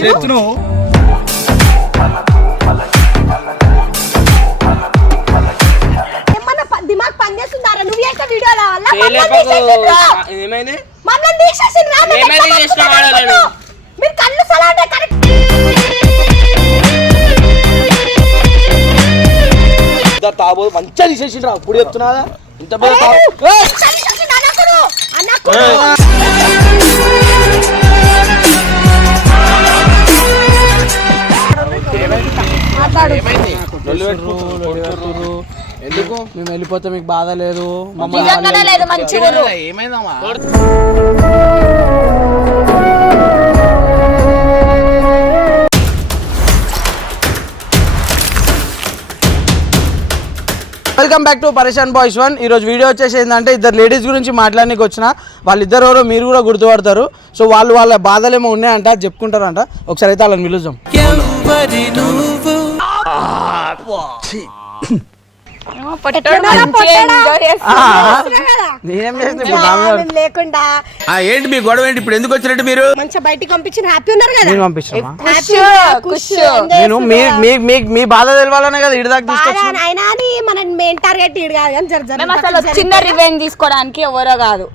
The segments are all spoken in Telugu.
ఎందుకు నువ్వు. ఏమైంది? మమ్మల్ని తీసేసిండ్రు. మీరు కళ్ళు సలాంటే కరెక్ట్. ఇంత తాబోదు మంచిగా తీసేసిండ్రా ఇప్పుడు చెప్తున్నా ఇంత పెద్ద ఎందుకు మేము వెళ్ళిపోతే మీకు బాధ లేదు ఊరు ఏమైందమ్మా? Welcome back to Pareshan boys one ఈ రోజు వీడియో వచ్చేసి ఏంటంటే ఇద్దరు లేడీస్ గురించి మాట్లాడడానికి వచ్చిన వాళ్ళిద్దరు ఎవరో మీరు కూడా గుర్తుపడతారు. సో వాళ్ళు వాళ్ళ బాధలు ఏమో ఉన్నాయంట చెప్పుకుంటారంట. ఒకసారి అయితే వాళ్ళని పిలుద్దాం. లేకుండా. ఏంటి మీ గొడవ ఏంటి? ఇప్పుడు ఎందుకు వచ్చినట్టు మీరు? మంచిగా బయటికి పంపించిన హ్యాపీ ఉన్నారు కదా? నేను మీ మీ మీ మీ బాధ తెలవాలనే కదా ఇడి దాకా తీసుకొచ్చి బాగా అయినా అని మన మెయిన్ టార్గెట్ ఇడు కాదు కానీ జర జర మేము అసలు చిన్న రివెంజ్ తీసుకోవడానికి ఎవరో కాదు.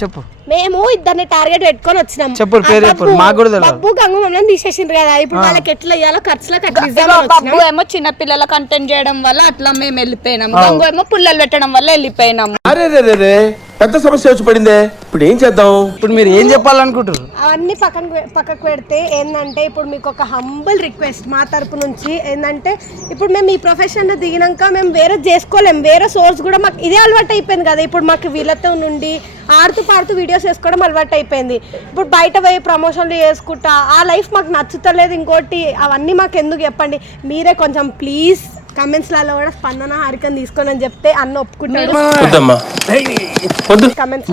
చెప్పు. మేము ఇద్దరిని టార్గెట్ పెట్టుకొని వచ్చినాం. చెప్పు, పేరు చెప్పు, బబ్బు- మాకు కూడా తెలియదు. బబ్బు గంగు మమ్మల్ని తీసేసిండ్రు కదా. ఇప్పుడు వాళ్ళకి ఎట్లా ఇయ్యాలో ఖర్చులకు అట్లా బబ్బు. ఏమో చిన్న పిల్లల కంటెంట్ చేయడం వల్ల అట్లా మేము వెళ్ళిపోయినాం. గంగు ఏమో పుల్లలు పెట్టడం వల్ల వెళ్ళిపోయినాం. అరే రే రే రే. పెద్ద సమస్య వచ్చి పడిందే. ఇప్పుడు ఏం చేద్దాం? ఇప్పుడు మీరు ఏం చెప్పాలనుకుంటారు అవన్నీ పక్కన పక్కకు పెడితే ఏంటంటే ఇప్పుడు మీకు ఒక హంబుల్ రిక్వెస్ట్ మా తరపు నుంచి ఏంటంటే ఇప్పుడు మేము ఈ ప్రొఫెషన్లో దిగినాక మేము వేరే చేసుకోలేం. వేరే సోర్స్ కూడా మాకు ఇదే అలవాటు అయిపోయింది కదా. ఇప్పుడు మాకు వీళ్ళతో నుండి ఆడుతూ పాడుతూ వీడియోస్ వేసుకోవడం అలవాటు అయిపోయింది. ఇప్పుడు బయట పోయి ప్రమోషన్లు చేసుకుంటా ఆ లైఫ్ మాకు నచ్చుతలేదు ఇంకోటి అవన్నీ మాకు ఎందుకు చెప్పండి? మీరే కొంచెం ప్లీజ్ కమెంట్స్లలో కూడా స్పందన హారికని తీసుకొని అని చెప్తే అన్న ఒప్పుకుంటాడు.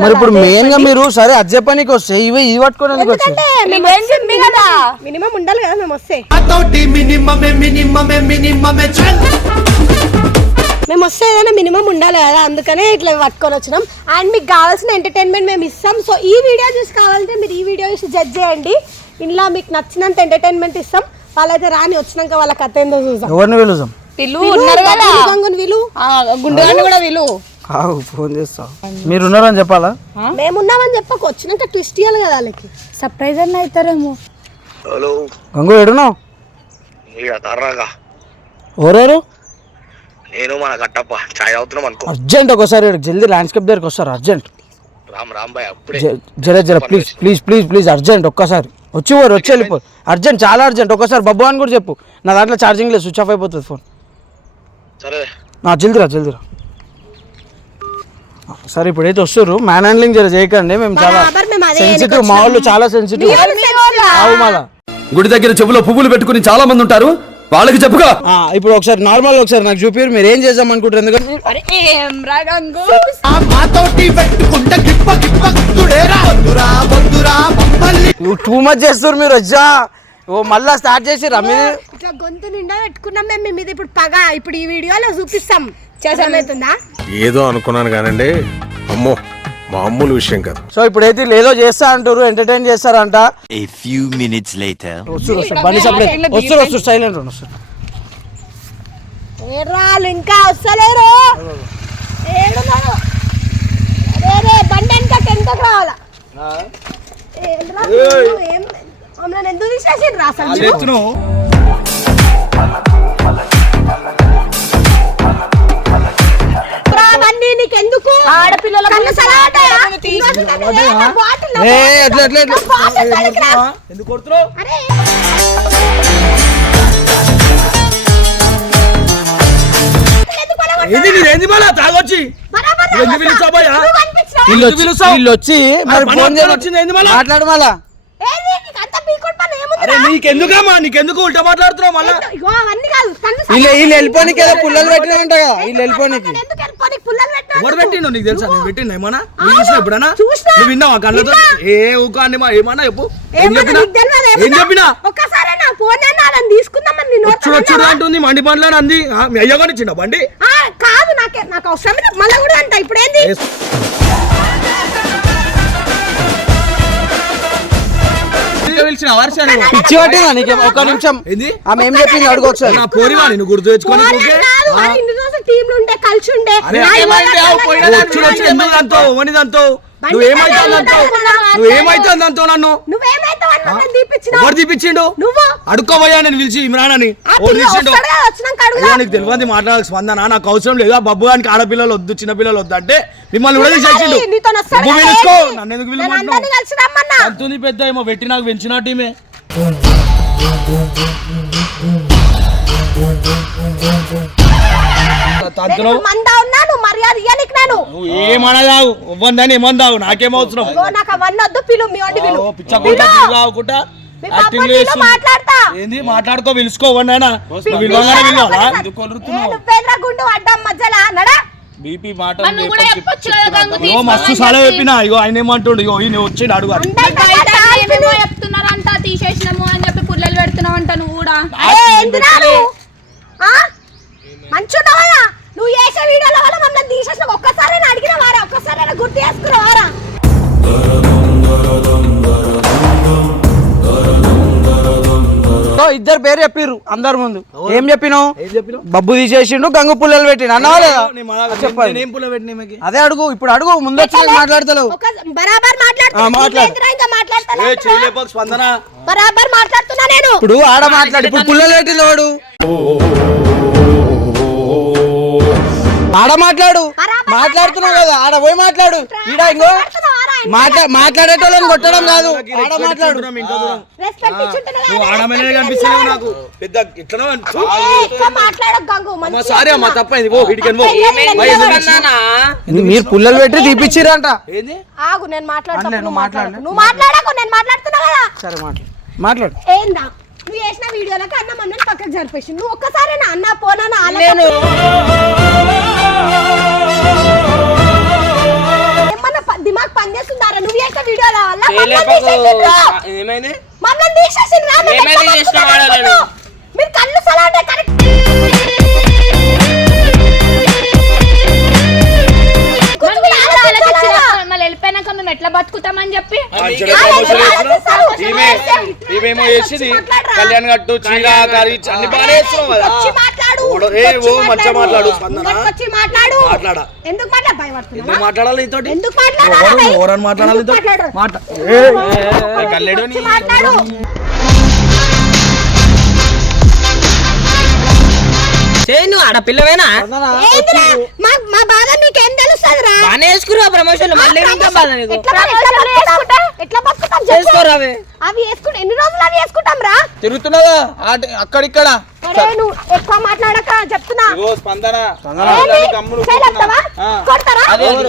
మరి ఇప్పుడు మెయిన్గా మీరు సరే అది చెప్పనీకి వస్తే ఇవి నువ్వేం చెప్పి కదా? మినిమం ఉండాలి కదా మేము వస్తే. మేము వస్తే ఏదైనా మినిమం ఉండాలి కదా అందుకనే ఇట్లా పట్టుకొని వచ్చినాం. అండ్ మీకు కావాల్సిన ఎంటర్టైన్మెంట్ మేము ఇస్తాం. సో ఈ వీడియో చూసి కావాలంటే మీరు ఈ వీడియో చూసి జడ్జ్ చేయండి. ఇంట్లో మీకు నచ్చినంత ఎంటర్టైన్మెంట్ ఇస్తాం. వాళ్ళైతే రాని వచ్చినాక వాళ్ళ కథ ఏందో చూద్దాం. ఎవరిని ఉన్నారు కదా. కూడా విలు కావు ఫోన్ చేస్తా. మీరు ఉన్నారని చెప్పాలా? మేమున్నామని చెప్పక వచ్చినాక ట్విస్ట్ ఇవ్వాలి కదా వాళ్ళకి. సర్ప్రైజ్ అన్న అవుతారేమో. హలో. గంగు ఎడున్నావు ఇక తర్రాగా. ఎవరెవరు? నేను మన కట్టప్ప ఛాయ్ అవుతున్నాం అనుకో. అర్జెంట్ ఒకసారి జల్దీ ల్యాండ్స్కేప్ దగ్గరికి వస్తారు అర్జెంట్? రామ్ రామ్ బాయ్ అప్పుడే. జర జర please please please please urgent ఒక్కసారి. వచ్చి వారు వచ్చి వెళ్ళిపో. అర్జెంట్ చాలా అర్జెంట్. ఒక్కసారి బబ్బు అని కూడా చెప్పు. నా దాంట్లో ఛార్జింగ్ లేదు స్విచ్ ఆఫ్ అయిపోతుంది ఫోన్ సరే. నా జల్దిరా జల్దిరా. సరే ఇప్పుడైతే వస్తారు మ్యాన్ హ్యాండ్లింగ్ జర చేయకండి మేము చాలా సెన్సిటివ్ మా వాళ్ళు చాలా సెన్సిటివ్ అవు మళ్ళా గుడి దగ్గర చెవులో పువ్వులు పెట్టుకుని చాలా మంది ఉంటారు. వాళ్ళకి చెప్పుగా ఆ, ఇప్పుడు ఒకసారి నార్మల్ ఒకసారి నాకు చూపిరు మీరు ఏం చేద్దాం అనుకుంటారు ఎందుకంటే టూ మచ్ చేస్తారు మీరు వచ్చా ఓ మళ్ళా స్టార్ట్ చేసి రమ్మి ఇట్లా గొంతు నిండా పెట్టుకున్నాం మేము. మీ మీద ఇప్పుడు పగ. ఇప్పుడు ఈ వీడియోలో చూపిస్తాం. చేసామవుతుందా ఏదో అనుకున్నాను కానండి. అమ్మో మామూలు విషయం కాదు. సో ఇప్పుడైతే వీళ్ళు ఏదో చేస్తా అంటారు ఎంటర్టైన్ చేస్తారంట. Later. వస్తారు వస్తారు బండి సపరేట్ వస్తారు వస్తారు సైలెంట్ వస్తారు ఏడ్రాలు ఇంకా వస్తలేరు. ఏడున్నారు. అరే రే బండి రావాలా? ఏం మమ్మల్ని ఎందుకు రా. ఎందుకు కొడుతున్నావు? ఏంది ఏంది మళ్ళా? తాగొచ్చి. ఎందుకు పిలుస్తావు? వీళ్ళు వచ్చి మరి ఫోన్ అక్కడ వచ్చింది ఏంది మళ్ళా? మాట్లాడు మళ్ళా ఏంది నీకు అంత పీకుడు పని ఏముంది అరే నీకెందుకమ్మా నీకెందుకు ఉల్టా మాట్లాడుతున్నావు మళ్ళా ఇగో అవన్నీ కాదు కళ్ళు వీళ్ళు వీళ్ళు వెళ్ళిపోనికి ఏదో పుల్లలు పెట్టినా ఉంటా కదా వీళ్ళు వెళ్ళిపోనికి? ఎందుకు పుల్లలు? ఎవరు పెట్టిండు నీకు తెలుసా నేను పెట్టిండు ఏమన్నా నువ్వు చూసినా ఎప్పుడన్నా చూసినా. నువ్వు విన్నావా కళ్ళతో విన్నా. ఏ ఊకా అని మా- ఏమన్నా చెప్పు ఏం ఏమన్నా చెప్పినా నీకు తెలియదా? ఏం చెప్పినా ఒక్కసారి నా ఫోన్ అన్నా తీసుకుందామని? అంటుంది మండి పండ్లు అంది ఆ, మీ అయ్య కొని ఇచ్చిండా బండి ఆ, కాదు నాకే నాకు అవసరం లేదు. మళ్ళా కూడా అంట ఇప్పుడు ఏంది పిలిచిన వర్షాలు. పిచ్చి పట్టిందా నీకు? ఒక నిమిషం. ఏంది? ఆమె ఏం చెప్పింది అడుగు ఒకసారి. నా పోరివా నేను గుర్తు తెచ్చుకొని టీంలు ఉండే కలిసి ఉండే. అరే, నా ఏమైంది? ఇవాళ ఆవు పోయిన దాన్ని వచ్చి వచ్చి ఎందుకు దంతో ఓని దంతో నువ్వు? ఏమైతుంది దంతో నువ్వు ఏమైతుంది దంతో నన్ను. ఎవరు తీపిచ్చిండు నువ్వు అడుక్కోబోయా నేను పిలిచి ఇమ్రాన్ అని నీకు తెలియదు మాట్లాడాలి స్పందన నాకు అవసరం లేదు? ఆ బబ్బు గానికి ఆడపిల్లలు వద్దు చిన్న పిల్లలు వద్దు అంటే మిమ్మల్ని కూడా తీసేసిండు పిలుచుకో? నన్ను ఎందుకు రమ్మన్నా. అంతుంది పెద్ద ఏమో పెట్టి నాకు పెంచిన టీమే. నేను తంతులో ఇప్పుడు మందా ఉన్నా నువ్వు మర్యాద ఇయ్యనికి నేను నువ్వు ఏమనదావు ఇవ్వందని ఏమందావు నాకేం అవసరం? ఇగో నాకు అవన్నీ వద్దు పిలు మీ వండి పిలు. ఓ, పిచ్చ కొట్ట పిలు. కాకుండా మీ యాక్టింగ్ పాపని పిలు, చేస్తుంది మాట్లాడతా. ఏంది? మాట్లాడుకో పిలుచుకోవన్నానా నువ్వు పిలవగానే పిలవాలా ఏ, నువ్వేంద్రా గుండు అడ్డం మధ్యలో నడా? బీపీ మాట మరి నువ్వు కూడా చెప్పొచ్చు కదా గంగు ఇగో మస్తు. చెప్పినా ఇగో ఆయన ఏమంటుండు ఇగో ఈయన వచ్చి అడుగు అని. అందరి బయట దగ్గర ఏమేమో పిలు. చెప్తున్నారంట తీసేసినాము అని చెప్పి పుల్లలు నువ్వు కూడా. అరే, ఏందిరా నువ్వు? ఆ? మంచున్నావా? నువ్వు చేసే వీడియోల వల్ల మమ్మల్ని తీసేసిన ఒక్కసారి అడిగిన వారా? ఒక్కసారి గుర్తు చేసుకున్నావారా సో ఇద్దరు పేరు చెప్పిర్రు అందరి ముందు. ఏం చెప్పినావు? బబ్బు తీసేసిండు గంగు పుల్లలు పెట్టిండు. అన్నావా లేదా? పెట్టిన ఈమెకి? అదే అడుగు ఇప్పుడు అడుగు ముందు వచ్చి మాట్లాడతలేవు. మాట్లాడు. ఇప్పుడు ఆడ మాట్లాడు ఇప్పుడు పుల్లలు పెట్టింది వాడు ఆడ మాట్లాడు. మాట్లాడుతున్నావు కదా ఆడ పోయి మాట్లాడు. ఈడ ఇంకో? మాట్లా మాట్లాడేటోళ్ళని కొట్టడం కాదు. ఆడ మాట్లాడు. ఆడమనే. నాకు. పెద్ద సారీ అమ్మ చెప్తున్నా. తప్పైంది. ఓ ఇడికని మరి పుల్లలు పెట్టి తీపిచ్చిరంట ఏంది? ఆగు నేను మాట్లాడతా అన్లే, నువ్వు మాట్లాడు. నువ్వు మాట్లాడకు నేను మాట్లాడుతున్నా కదా. సరే మాట్లాడు. మాట్లాడు. ఏందా? నువ్వు చేసిన వీడియోలకి అన్న మమ్మల్ని పక్కకు జరిపేసి నువ్వు ఒక్కసారి నా అన్న పోనా ఏమన్నా ప- దిమాగ్ పనిచేస్తుందారా నువ్వు చేసిన వీడియోల వల్ల మమ్మల్ని తీసేసిండ్రు. ఏమైంది మమ్మల్ని తీసేసిండ్రా, మేము ఏమైంది ఎట్లా చేసిన బతుకుతాం వాడలని? అనుకుంటున్నావు? మీరు కళ్ళు సలాంటే కరెక్ట్ ఎట్లా బతుకుతామని చెప్పి? చేసింది? కళ్యాణ్ గట్టు చీర కర్రీ అన్ని బాగానే చేస్తున్నావు కదా. వచ్చి మాట్లాడు. మంచిగా. ఎందుకు మాట్లాడాలి నీతోటి? ఎందుకు మాట్లాడాలి? మాట్లాడాలి ఏ, నువ్వు ఆడపిల్లవేనా ఏందిరా? మా మా బాధ నీకేం తెలుస్తుందిరా బాగానే వేసుకురా మళ్ళీ ఇంకా బాధ నీకు ఎట్లా ఎట్లా బతుకుతాం? ఎట్లా బతుకుతాం చెప్పు. చేసుకోరా అవి వేసుకుంటే ఎన్ని రోజులు అవి వేసుకుంటాం రా? తిరుగుతున్నదా? ఆట- అక్కడిక్కడ. అరే నువ్వు ఎక్కువ మాట్లాడక చెప్తున్నా. చేయలేస్తావా? కొడతారా?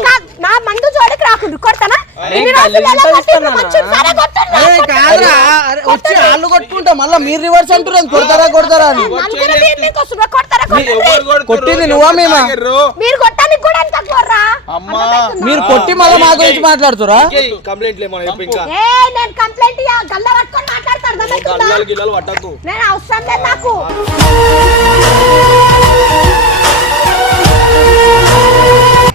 కాదు, నా మందు జోడికి రాకుండా కొడతానా? ఇంకా రోజులు ఎలా కొట్టిండ్రు? సరే. అరే కాదురా. అరే వచ్చి వాళ్ళు కొట్టుకుంటా మళ్ళీ మీరు రివర్స్ కొడతారా కొడతారా అని. నలుగురు మీరు మీకు వస్తున్నా, కొడతారా? కొట్టండి. కొట్టింది నువ్వా మేమా? మీరు కొట్టడానికి కూడా ఎంత కోర్రా? అమ్మా. మీరు కొట్టి మళ్ళీ మా గురించి మాట్లాడుతురా కంప్లైంట్ చెప్పు ఇంకా. ఏ నేను కంప్లైంట్ ఇయ్య, గల్ల పట్టుకొని మాట్లాడతా అర్థమవుతుందా? గల్లాలు గిల్లలు పట్టకు నేను అవసరం లేదు నాకు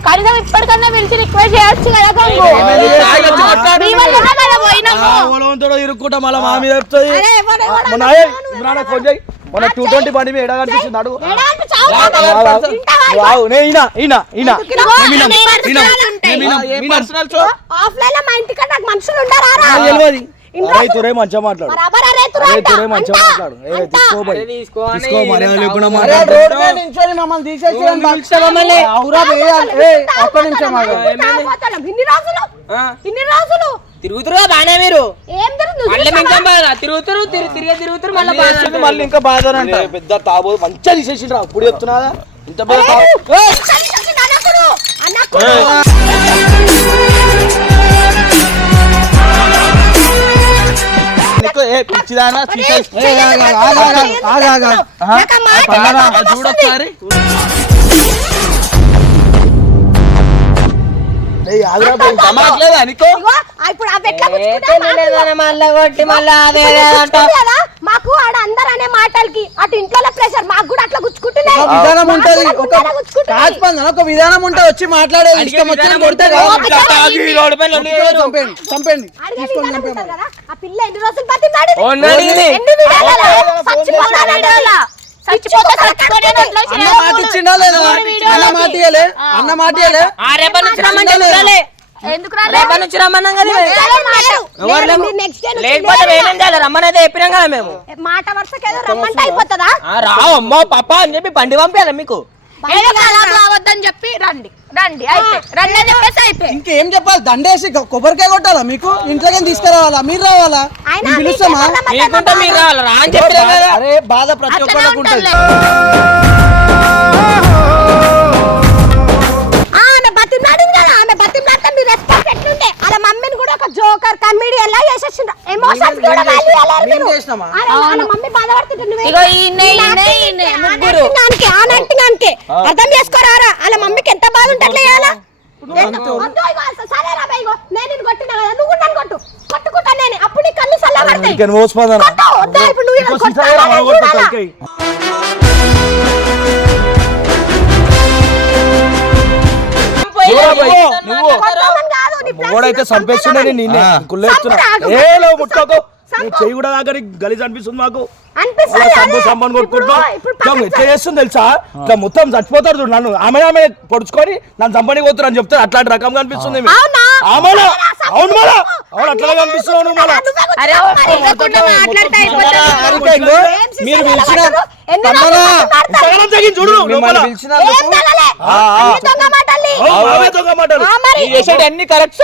కనీసం ఇప్పటికన్నా పిలిచి రిక్వెస్ట్ చేయొచ్చు కదా గంగు మీ వల్లనే కదా పోయినాము బలవంతుడు ఇరుక్కుంటా మళ్ళీ మా మీద చెప్తుంది అరే, ఎవరు, ఎవరు మొన్న అన్నా? ఏ, నువ్వు ఇమ్రాన్ ఎవరు? ఫోన్ చేయి మొన్న ఆ, టూ చెయ్యి. ట్వంటీ బండి మీద ఎడా కనిపిస్తుంది అడుగు ఏడా అంటే చావు వావ్, కదా? వావ్. తింటావా? వావ్, నే ఈయన ఈయన ఈయన ఎందుకు ఇలా? ఈయన, అన్ని ఈయన, personal ఉంటాయి. ఈయన, ఈయన. ఆఫ్లైన్లో మా ఇంటికి నాకు మనుషులు తెలియదు ఇంట్లో అరే తురే మంచిగా మాట్లాడు. మంచిగా మాట్లాడు. తీసుకో మర్యాద లేకుండా మాట్లాడు. మమ్మల్ని తీసేసి బాగానే మీరు. మళ్ళీ ఇంకా బాగా. తిరుగుతారు తిరుగుతారు మళ్ళీ బాగా మళ్ళీ బాధ పెద్ద తాబో మంచిగా తీసేసిండ్రా. అప్పుడు చెప్తున్నా ఇంత పెద్ద ఏ పిచ్చిదానా ఇప్పుడు అవి ఎట్లా గుచ్చుకుంటాయి మాకు? ఆడ అందరు అనే మాటలకి అటు ఇంట్లో ప్రెషర్ మాకు కూడా అట్లా గుచ్చుకుంటున్నాయి. విధానం ఉంటది ఒక విధానం ఉంటది వచ్చి మాట్లాడేది ఇష్టం వచ్చిన కొడితే. చంపేయండి ఆ పిల్ల ఎన్ని రోజులు. ఎన్ని వీడియోలలో చచ్చిపోతా వీడియోలో చచ్చిపోతే చచ్చిపోతే అట్లా అన్న మాట ఇచ్చిండా లేదా? అన్న మాట ఇయ్యలే? అన్న మాట ఇయ్యలే? ఆ రేపటి నుంచి రమ్మంటే చూడాలి ఎందుకు రాలే? రేపటి నుంచి రమ్మన్నాం కదా మేము. లేకపోతే చేయాలి? చెప్పినాం కదా మాట రమ్మంటే అయిపోతుందా? రావు అమ్మో పాప అని చెప్పి బండి పంపించాలి మీకు. ఏదో రావద్దని చెప్పి రండి. రండి రండి అని చెప్పేసి అయిపోయి. ఇంకేం చెప్పాలి? దండేసి కొబ్బరికాయ కొట్టాలా మీకు? ఇంట్లోకి తీసుకురావాలా? మీరు రావాలా? మేము పిలుస్తామా? మీకుంటే మీరు రావాలి రా అని చెప్పినాం కదా అరే బాధ ప్రతి ఒక్కరికి ఉంటుంది. జోకర్ కమెడియన్ లా చేసేసిండ్రు. ఎమోషన్స్ కూడా వాల్యూ ఇవ్వలేరు మీరు. అరే, వాళ్ళ మమ్మీ బాధపడుతుంటే నువ్వే- ఇగో ఈయనే, ఈయనే, ఆ ముగ్గురు. దానికి, ఆ దానికి. అర్థం చేసుకోరారా? వాళ్ళ మమ్మీకి ఎంత బాధ ఉంటే అట్లా చేయాలా? ఎంత- వద్దు, ఇగో, సరే రా బా, ఇగో, నేను నిన్ను కొట్టినా కదా? నువ్వు కూడా నన్ను కొట్టు. కొట్టుకుంటా నేను. అప్పుడు నీ కళ్ళు చల్లబడతాయి? కొట్టు, వద్దా, ఇప్పుడు నువ్వు ఇలా కొట్టాలా, నేను చూడాలా? నువ్వు మొగోడైతే చంపేమని. నిన్నే. ఆ. కుళ్ళేస్తున్నా చంపురా, ఏ నువ్వు ముట్టుకోకు చంపు. నీ చెయ్యి కూడా దాకా నీకు గలీజ్ అనిపిస్తుంది మాకు. సంపని పక్కన ఎట్లా చేస్తుంది తెలుసా? ఇట్లా మొత్తం చచ్చిపోతారు చూడు నన్ను. ఆమె ఆమె పొడుచుకొని నన్ను చంపని పోతున్నారు అని చెప్తారు అట్లాంటి రకం కనిపిస్తుంది ఈమె. అవునా? మళ్ళా! అవును అట్లా కనిపిస్తున్నావు నువ్వు మళ్ళా. మీరు పిలిచిన చూడు నువ్వు మాటలు. ఈ అన్ని కరెక్ట్.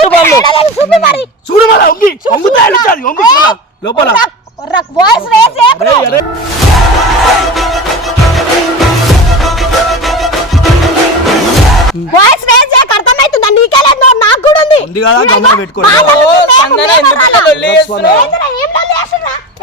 చూడు మళ్ళా ఒంగి ఒంగుతా వెళ్ళించాలి ఒంగు చూడు లోపల. ఒర్రక్, ఒర్రక్. వాయిస్ రేస్ వాయిస్ రేస్ చేయక అర్థమవుతుందా నీకే లేదు నాకు కూడా ఉంది. ఉంది కదా, గమ్మున పెట్టుకోండి.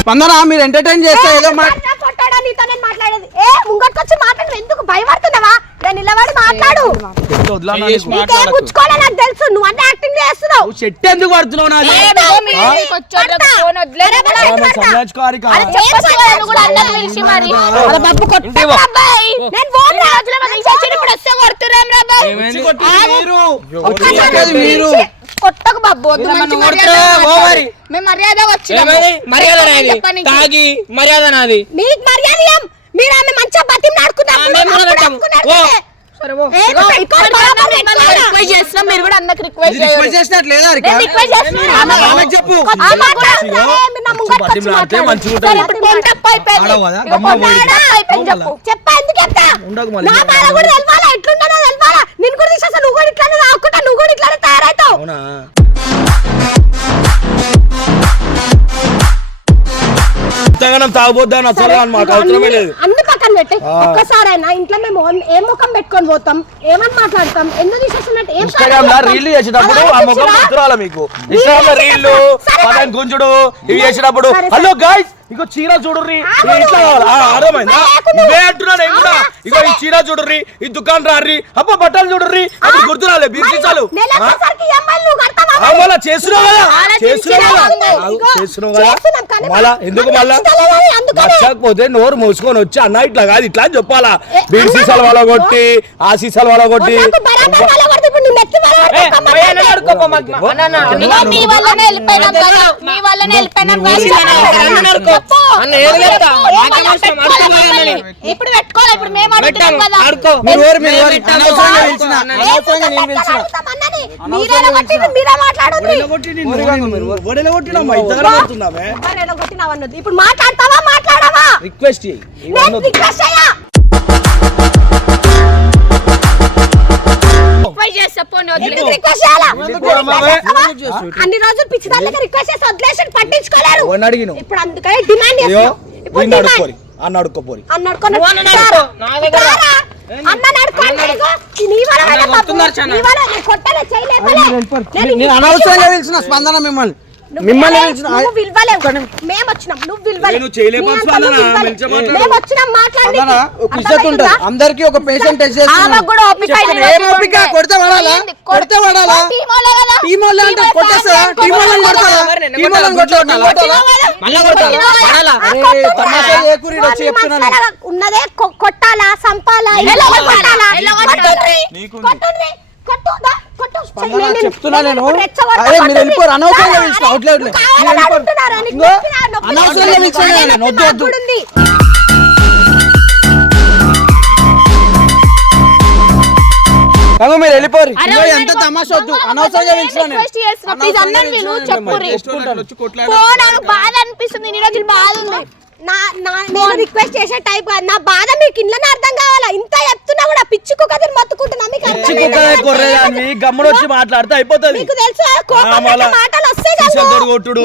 స్పందన మీరు ఎంటర్టైన్ చేస్తే ఏదో మా కొట్టా, కొట్టాడా నీతో? నేను మాట్లాడేది. ఏ ముంగట్కొచ్చి మాట్లాడు. ఎందుకు భయపడుతున్నావా? నేను నిలబడి మాట్లాడు. నీకేం గుచ్చుకోవాలో నాకు తెలుసు. నువ్వు అన్ని యాక్టింగ్ చేస్తున్నావు. చెట్టు ఎందుకు పడుతున్నావు నాది? నేను కొట్టకు బాబు వద్దు మంచి మర్యాద కొడుతున్నావా? కావాలి. ఓ మరి. మేము మర్యాద వచ్చినాము. మర్యాద నాది. తాగి మర్యాద నాది. మీకు మర్యాద ఇయ్యం. మీరు ఆమె మంచిగా బతిమలాడుకున్నారు ఆ, మేము కూడా మిమ్మల్ని రిక్వెస్ట్ చేస్తున్నాం మీరు కూడా అందరికి రిక్వెస్ట్ చెప్పు. ఎందుకు చెప్తా. నా కూడా తెలవాలా? ఎట్లుంటానో ఇంతగానం తాగబోద్దా అని అసలు అని మాకు అవసరమే లేదు అన్ని పక్కన పెట్టి ఒక్కసారైనా ఇంట్లో మేము ఏ ముఖం పెట్టుకొని పోతాం ఏమని మాట్లాడతాం ఎందుకు తీసేస్తున్నట్టు ఏం ఇన్స్టాగ్రామ్లో రీల్? చేసేటప్పుడు ఆ ముఖం? గుర్తురాల మీకు ఇన్స్టాగ్రామ్లో మరి. గుంజుడు ఇవి సరే. హలో గాయ్స్ ఇగో చీర చూడుర్రి. ఇట్లా కావాలి. అర్థమైందా? నువ్వు. కూడా? ఇగో ఈ. చీర చూడుర్రి ఈ దుకాణం రారి అబ్బా బట్టలు చూడుర్రి. అప్పుడు గుర్తురాలే మరి? మళ్ళా చేస్తున్నావు? కదా చేస్తున్నావు? కదా చేస్తున్నావు? కదా మళ్ళా ఎందుకు మళ్ళా. నచ్చకపోతే నోరు మూసుకొని వచ్చి అన్న ఇట్లా కాదు ఇట్లా అని చెప్పాలా. బీర్ సీసాలు వాళ్ళ కొట్టి ఆ సీసాలు వాళ్ళ కొట్టి నాకు బరాబర్ వాళ్ళ కొడితే ఇప్పుడు నువ్వు నెత్తి వాళ్ళ కొడితే ఏ, ఒక అమ్మాయి పోయి అన్న అంటే. నడుకో, మాకు- అన్న, అన్న, అన్న, ఇగో మీ వల్లనే వెళ్ళిపోయినాం కదా మీ వల్లనే వెళ్ళిపోయినాం కదా. అన్న నడుకో. చెప్పు. అన్న ఏది చెప్తా? చెప్పు. నాకేం ఏమన్నా అవసరం? పెట్టుకోవాలి అడుక్కో మమ్మల్ని. మమ్మల్ని. ఇప్పుడు పెట్టుకోవాలి ఇప్పుడు మేము అడుగుతున్నాం పెట్టాము, కదా ఆడుకో. మీరు ఎవరు? మీరు ఎవరు? రిక్వెస్ట్ చేస్తా పోనీ రిక్వెస్ట్ చేయాలా? అన్ని రోజులు పిచ్చి రిక్వెస్ట్ చేసి వదిలేసి పట్టించుకోలేరు? ఇప్పుడు అందుకని డిమాండ్ అయ్యో చేస్తాం ఇప్పుడు నిన్ను డిమాండ్ అడుక్కోరి అన్న అడుక్కోపోరి. అనవసరంగా పిలిచిన స్పందన మిమ్మల్ని. నువ్వు విలువలేవు మేము వచ్చినాం. నువ్వు విలువలేవు. మేము వచ్చినాం మాట్లాడి అలా ఒక ఇజ్జత్ ఉంటుంది అందరికి ఒక పేషెంట్ టెస్ట్ చేస్తున్నాం ఆమెకు కూడా ఓపిక చెప్తున్నా, లేదు. ఏం ఓపిక? కొడితే పడాలా? కొడితే పడాలా వాళ్ళే అంటే కొట్టేస్తా వాళ్ళని కొడతారా? వాళ్ళని కొట్టాలా? కొట్టాలా మళ్ళా కొట్టాలా? పడాలా? అరే తమాషా చేయకూరి ఈడ వచ్చి చెప్తున్నాను. ఉన్నదే కొట్టాలా సంపాలా కొట్టాలా? చెప్తున్నా నేను మీరు. వెళ్ళిపోరు అనవసరంగా పిలిచిన అనవసరంగా పిలిచిన నేను వద్దు వద్దు. కాదు మీరు వెళ్ళిపోరు ఎంత. తమాషా వద్దు. అనవసరంగా పిలిచిన బాధ అనిపిస్తుంది. బాధ ఉంది నా నా నేను రిక్వెస్ట్ చేసే టైప్ కాదు. నా బాధ మీకు ఇంట్లోనే అర్థం కావాలా? ఇంత చెప్తున్నా కూడా పిచ్చుకు కథలు మొత్తుకుంటున్నా. మీకు అర్థం లేదా? కొర్రేదాన్ని? గమ్మున వచ్చి మాట్లాడితే అయిపోతుంది. మీకు తెలుసు కదా, కోపం మాటలు వస్తాయి గంగు. కొట్టుడు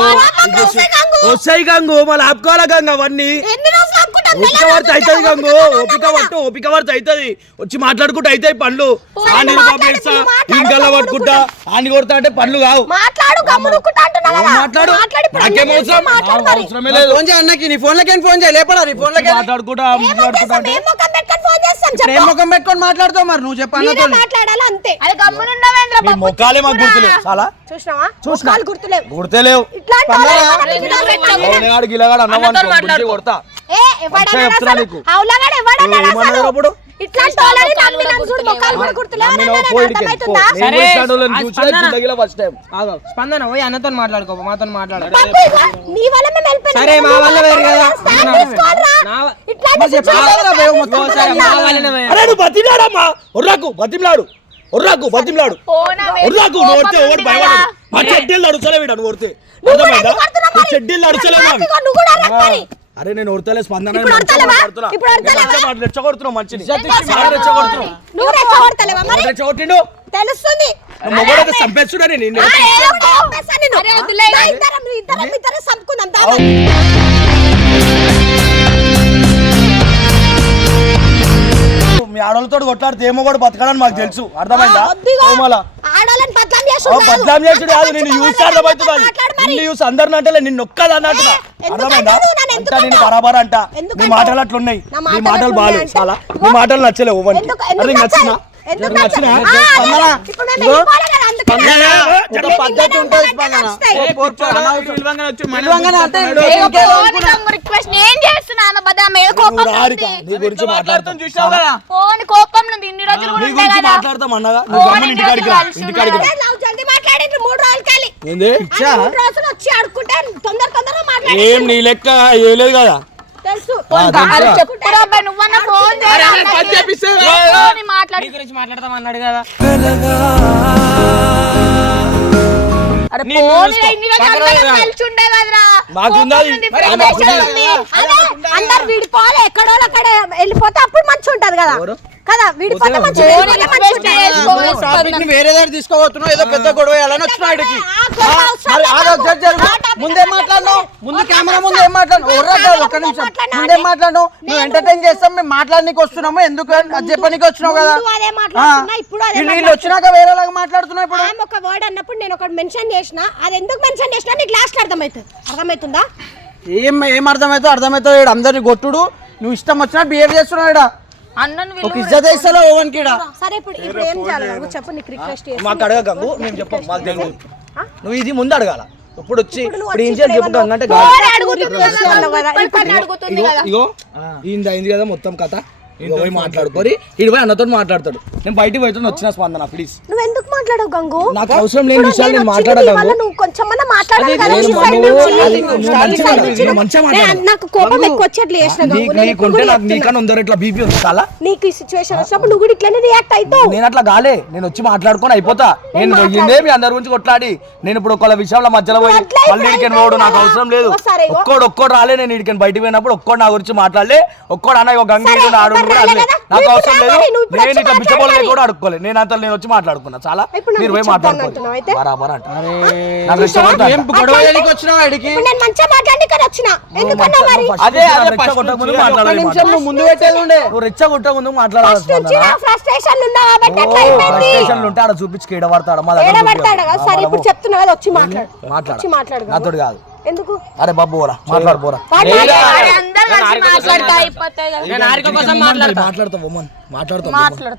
వస్తాయి గంగు. మళ్ళీ ఆపుకోవాలా గంగు అవన్నీ? ఎన్ని రోజులు ఆపుకుంటాం? ఓపిక పడితే అవుతుంది గంగు. ఓపిక కదా. పట్టు ఓపిక పడితే అవుతుంది. వచ్చి మాట్లాడుకుంటూ అవుతాయి పండ్లు. ఆని ఇంకల్లా పట్టుకుంటా ఆని కొడతా అంటే పండ్లు కావు. మాట్లాడు గమ్మునుకుంటా అంటున్నా. మాట్లాడు? నాకేం అవసరం. అవసరమే లేదు. ఫోన్ చేయ అన్నకి నీ ఫోన్ లకి ఫోన్ చేయ లేపడా నీ ఫోన్ లకి మాట్లాడుకుంటా ఏం మాట్లాడుకుంటా? అంటే ప్రేమ చెప్పు. ముఖం పెట్టుకొని మాట్లాడుతావు మరి? నువ్వు చెప్పు మీరే అన్నతో మాట్లాడాలి అంతే. అది గమ్మునుండవేంద్ర మీ ముఖాలే మాకు గుర్తులేవు. చాలా? చూసినావా? ముఖాలు గుర్తులేవు. గుర్తేలేవు. ఇట్లాంటి గిలగాడు కొడతా. ఏ, అసలు? అసలు? ఇట్లాంటి వాళ్ళని నమ్మినాం చూడు, కూడా. అర్థమవుతుందా? సరే, స్పందన. జిందగీలో ఫస్ట్ టైం ఆగో స్పందన పోయి అన్నతో మాట్లాడుకో మాతో మాట్లాడ పప్పు ఇగో, నీ వల్ల మేము వెళ్ళిపోయినాం. సరే, మా వల్ల వేరు కదా. స్టాండ్ నా- తీసుకోవాలిరా. నా- ఇట్లాంటి మరి చెప్పాలి situation కదా, బేగం మొత్తం ఓ సరే, మా వాళ్ళనే పోయి. అరే నువ్వు బతిమలాడమ్మా ఒర్రాకు బతిమలాడు ఒర్రాకు బతిమలాడు పోనవే. ఒర్రాకు నువ్వు ఒడితే ఓడి ఉంది భయపడడు. మా చెడ్డీళ్ళు అడుచలే వీడు నువ్వు ఒడితే నువ్వు కూడా అర్థమైందా ఎందుకు కొడుతున్నావు నువ్వు మరి? చెడ్డీళ్ళు అడుచలేవు నువ్వు కూడా మరి. అరే నేను ఒడతలే స్పందన? రెచ్చగొడుతున్నావు మరి? రెచ్చగొట్టిండు. తెలుస్తుంది. మొగడైతే. మీ ఆడవాళ్ళతో కొట్లాడితే ఏమో కూడా బతకడని మాకు తెలుసు. అర్థమైందా? ఆ, వద్దిగో. కోమల ఆడోళ్ళని బద్నాం చేసుడు కాదు. నేను యూస్. నిన్ను యూస్ అందరిని అంటే నిన్ను ఒక్కది అర్థమైందా? అంట ఎందుకు నేను? బరాబర్ అంట. నీ? మాటలు అట్లున్నాయి. నా మాటలు బాగాలేవు చాలా? నీ మాటలు నచ్చలేవు ఎందుకు? అరే నచ్చినా? పద్ధతి ఉంటుంది మీద కోపం నువ్వు రారిక ఉంది. నీ గురించి మాట్లాడతాం పోనీ కోపం ఉంది. ఇన్ని రోజులు కూడా నీ గురించి కదా? మాట్లాడతాం అన్నగా? నువ్వు గమ్మని ఇంటికాడికి రా ఇంటికాడికి రా. అదే లవ్ జల్దీ మాట్లాడిండ్రు మూడు రోజులకి వెళ్ళి. ఏంది? మూడు రోజులు వచ్చి తొందర తొందరగా ఏం మాట్లాడి నీ లెక్క? ఏ లేదు కదా? తెలుసు. చెప్పురా నువ్వన్నా ఫోన్ పోనీ మాట్లాడు. నీ గురించి మాట్లాడతాం అన్నాడు కదా అందరం విడిపోవాలి ఎక్కడో అక్కడ వెళ్ళిపోతే అప్పుడు మంచిగా ఉంటది కదా కదా వెళ్ళిపోతే రిక్వెస్ట్ మంచిగా ఉంటది. చేసుకోవాలి నువ్వు టాపిక్ని వేరే దగ్గర తీసుకోబోతున్నావు ఏదో పెద్ద గొడవ వేయాలని వచ్చినా ఇడికి ఆ, గొడవ అవసరం మరి లేదు జరుగు. ఆ టాపిక్ ముందే మాట్లాడినావు కెమెరా ముందు ఏం మాట్లాడు ఒర్రా కెమెరా ఒక్క నిమిషం మాట్లాడినా ముందే మాట్లాడినావు నువ్వు ఎంటర్టైన్ చేస్తాం మేము మాట్లాడనీకి వస్తున్నాము ఎందుకు అని అది చెప్పనీకి వచ్చినావు కదా ముందు అదే మాట్లాడుతున్నా, ఆ. ఇప్పుడు అదే వీళ్ళు. వచ్చినాక వేరేలాగా మాట్లాడుతున్నావు ఇప్పుడు ఆమె ఒక వర్డ్ అన్నప్పుడు నేను ఒకటి మెన్షన్ చేసిన అది ఎందుకు మెన్షన్ చేసినా నీకు లాస్ట్ అర్థమవుతుంది అర్థమవుతుందా ఏం ఏం అర్థమవుతుందో అర్థమవుతుందో అందరిని కొట్టుడు నువ్వు ఇష్టం వచ్చినట్టు బిహేవ్ చేస్తున్నావు ఈడ అన్నను ఒక విలువ ఇజ్జత్ ఇస్తాలో ఓవన్కి ఈడ సరే ఇప్పుడు ఇప్పుడు ఏం చేయాలి నాకు చెప్పు నీకు రిక్వెస్ట్ చేసి మాకు అడగ గంగు మేము చెప్పాం మాకు తెలియదు నువ్వు ఇది ముందు అడగాల ఇప్పుడు వచ్చి ఇప్పుడు ఏం చేయాలి చెప్పు గంగ అంటే ఏమన్నావు? కాదు. ఇగో ఇగో అయింది మొత్తం కథ పోయి మాట్లాడుకోరి? ఇటు పోయి అన్నతో మాట్లాడతాడు. నేను బయటికి పోయితే వచ్చిన స్పందన ప్లీజ్ నువ్వు ఎందుకు మాట్లాడవు గంగు? నాకు అవసరం లేని విషయాలు నేను వచ్చింది మాట్లాడా నీ గంగు. వల్ల నువ్వు కొంచెమన్నా మాట్లాడాలి అదే కదా, నేను నీ side నువ్వు- నుంచి. అది నువ్వు నీ మంచిగా side మాట్లాడు, నుంచి నువ్వు మంచిగా నేను- మాట్లాడు. నాకు కోపం ఎక్కువ వచ్చేట్లు చేసిన గంగు. నీకు ఇప్పుడు నాకు. నీకన్నా ఉందరు ఇట్లా బీపీ ఉంది చాలా నీకు ఈ సిచ్యువేషన్ వచ్చినప్పుడు నువ్వు కూడా ఇట్లనే రియాక్ట్ అవుతావు. నేను అట్లా గాలే నేను వచ్చి మాట్లాడుకొని అయిపోతా. నేను పోయిందే మీ అందరి గురించి కొట్లాడి. నేను ఇప్పుడు ఒకళ్ళ విషయంలో మధ్యలో పోయి మళ్ళీ ఇడికని పోవడం నాకు? అవసరం లేదు. ఒక్కోడు ఒక్కోడు రాలే నేను ఇడికని బయటికి పోయినప్పుడు ఒక్కోడు నా గురించి మాట్లాడలే. ఒక్కోడు అన్న ఒక గంగ ఆడు కూడా? నాకు అవసరం లేదు. నేను ఇట్లా. కూడా అడుక్కోలే. నేను అంత నేను వచ్చి మాట్లాడుకున్నా. చాలా? మీరు పోయి మాట్లాడుకోవాలి? బరాబర్ అంట. చూపించి. ఏడబడతాడు మాట్లాడు. మాట్లాడు. వచ్చి మాట్లాడు నాతోటి కాదు. ఎందుకు? అరే బాబు పోరా. మాట్లాడు పోరా. మాట్లాడతా. కోసం మాట్లాడతా? మాట్లాడతావు బొమ్మన్ మాట్లాడతావు మాట్లాడు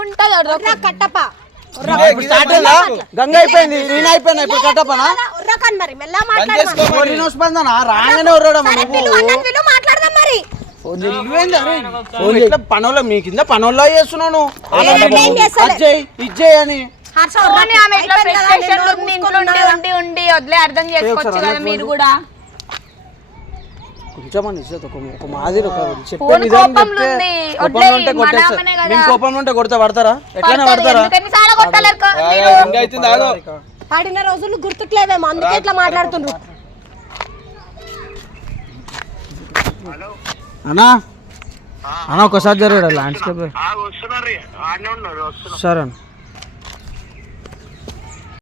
ఉంటది ఒర్రా కట్టప ఇప్పుడు స్టార్ట్ అయిందా? గంగ అయిపోయింది నేను అయిపోయినా ఇప్పుడు కట్టపనా ఉర్రకన్ మరి. మెల్ల మాట్లాడు నేను స్పందన రాగానే ఉర్రడం సరే పిలు అన్నని పిలు మాట్లాడదాం మరి. ఇట్లా పనుల్లో మీ కింద పనుల్లో చేస్తున్నావు నువ్వు. ఏం చేస్తలే. అది చేయి, ఇది చేయి అని. ఆమె ఉండి వదిలే అర్థం చేసుకోవచ్చు కదా మీరు కూడా. ఇజ్జత్ ఒక ఒక మాదిరి ఒక చెప్పే చెప్తే. కోపంలో ఉంటే. మేము కోపంలో కొడితే పడతారా? ఎట్లైనా పడతారు. పాడిన రోజులు గుర్తుకులేవేమో అందుకే ఇట్లా మాట్లాడుతుండ్రు. అన్నా? అన్న ఒకసారి జరగడు ల్యాండ్స్కేప్ సరే అన్న.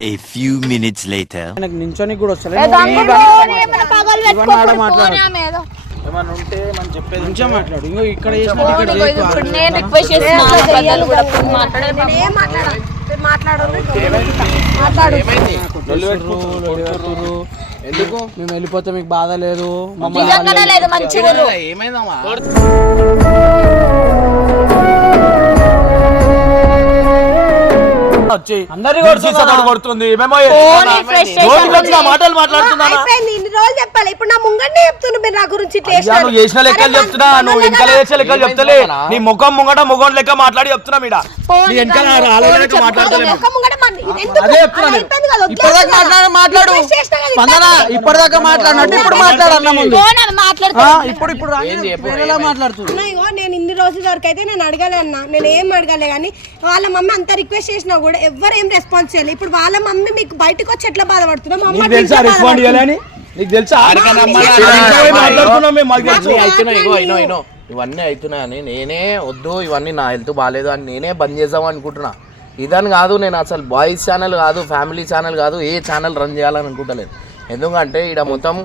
A few minutes later. ఆయనకు నించోని కూడా వస్తలేదు. ఏమన్నా ఉంటే మనం చెప్పేది మంచిగా మాట్లాడు. ఇంకో ఇక్కడ నేను రిక్వెస్ట్. ఎందుకు? మేము వెళ్ళిపోతే మీకు బాధ లేదు మమ్మల్ని నిజంగానే వచ్చి కొడుతుంది. మాటలు మాట్లాడుతున్నానా ఇన్ని రోజులు చెప్పాలి. ఇప్పుడు నా ముంగండి చెప్తున్నా మీరు నా గురించి. నువ్వు చేసిన లెక్కలు చెప్తున్నా. నువ్వు వెనకాల లెక్కలు చెప్తలే. నీ ముఖం ముంగట ముఖం లెక్క మాట్లాడి చెప్తున్నా మీడ నీ వెనకాల? అదే. ఇప్పటిదాకా మాట్లాడు స్పందన. ఇప్పటిదాకా మాట్లాడినట్టు ఇప్పుడు మాట్లాడన్న ముందు. ఇప్పుడు ఇప్పుడు ఇగో నేను ఇన్ని రోజుల వరకు అయితే నేను అడగలే అన్న. నేను ఏం అడగలే కానీ వాళ్ళ మమ్మీ అంత రిక్వెస్ట్ చేసినా కూడా ఎవ్వరు ఏం రెస్పాన్స్ చేయలేదు ఇప్పుడు వాళ్ళ మమ్మీ మీకు బయటకు వచ్చి ఎట్లా బాధపడుతున్నా మా అమ్మ నీకు తెలుసా అట్లా రెస్పాండ్ బాధపడుతుంది. చేయాలని? నీకు తెలుసా? అమ్మ, మాట్లాడుతున్నాం మేము మాకు తెలుసు ఇవన్నీ అవుతున్నాయి ఇగో ఇవన్నీ అవుతున్నాయని నేనే వద్దు ఇవన్నీ నా హెల్త్ బాగాలేదు అని నేనే బంద్ చేద్దాం అనుకుంటున్నా. ఇదని కాదు నేను అసలు బాయ్స్ ఛానల్ కాదు ఫ్యామిలీ ఛానల్ కాదు ఏ ఛానల్ రన్ చేయాలని అనుకుంటలేదు. ఎందుకంటే ఇక్కడ మొత్తం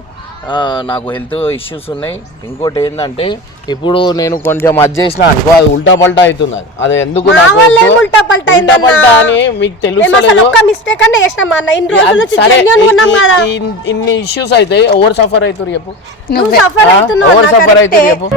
నాకు హెల్త్ ఇష్యూస్ ఉన్నాయి. ఇంకోటి ఏంటంటే ఇప్పుడు నేను కొంచెం అది చేసిన అనుకో అది ఉల్టా పల్టా అవుతుంది అది. అది ఎందుకు నాకు. ఉల్టా పల్టా ఉల్టా అయిందన్నా? పల్టా అని మీకు అన్న ఇన్ని ఇష్యూస్ అయితే ఎవరు సఫర్ అవుతారు చెప్పు. నువ్వు. సఫర్. అవుతారు చెప్పు.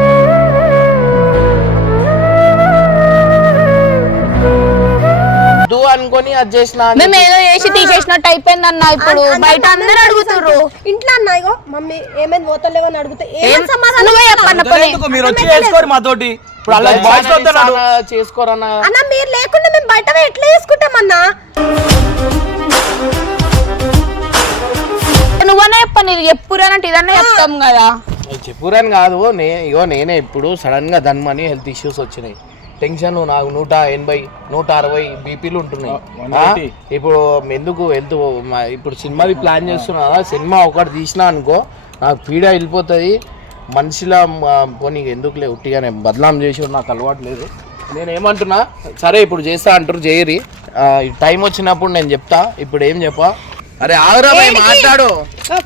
వద్దు అనుకొని అది చేసిన మేము ఏదో చేసి తీసేసినట్టు అయిపోయింది అన్న ఇప్పుడు బయట అందరూ అడుగుతుర్రు. ఇంట్లో అన్న ఇగో మమ్మీ ఏమైంది పోతలేవో అని అడిగితే ఏం సమాధానం మీరు వచ్చి చేసుకోరు మాతోటి. ఇప్పుడు అలా బాయ్స్ చేసుకోరన్న. అన్న మీరు లేకుండా మేము బయట ఎట్లా చేసుకుంటాం అన్న? నువ్వనే చెప్పను ఇది ఎప్పుడనంటే ఇదన్నా చెప్తాం కదా. చెప్పురని కాదు నే ఇగో నేనే ఇప్పుడు సడన్గా ధన్మని హెల్త్ ఇష్యూస్ వచ్చినాయి. టెన్షన్ నాకు నూట ఎనభై నూట అరవై బీపీలు ఉంటున్నాయి? ఇప్పుడు ఎందుకు హెల్త్ ఇప్పుడు సినిమాది ప్లాన్ చేస్తున్నా సినిమా ఒకటి తీసినా అనుకో నాకు పీడ వెళ్ళిపోతుంది. మనిషిలా పోనీ ఎందుకులే ఉట్టిగానే బదలాం చేసి నాకు అలవాటు లేదు. నేను ఏమంటున్నా సరే ఇప్పుడు చేస్తా అంటారు చేయరి టైం వచ్చినప్పుడు నేను చెప్తా ఇప్పుడు ఏం చెప్పా? అరే ఆగురా మాట్లాడు. ఓ,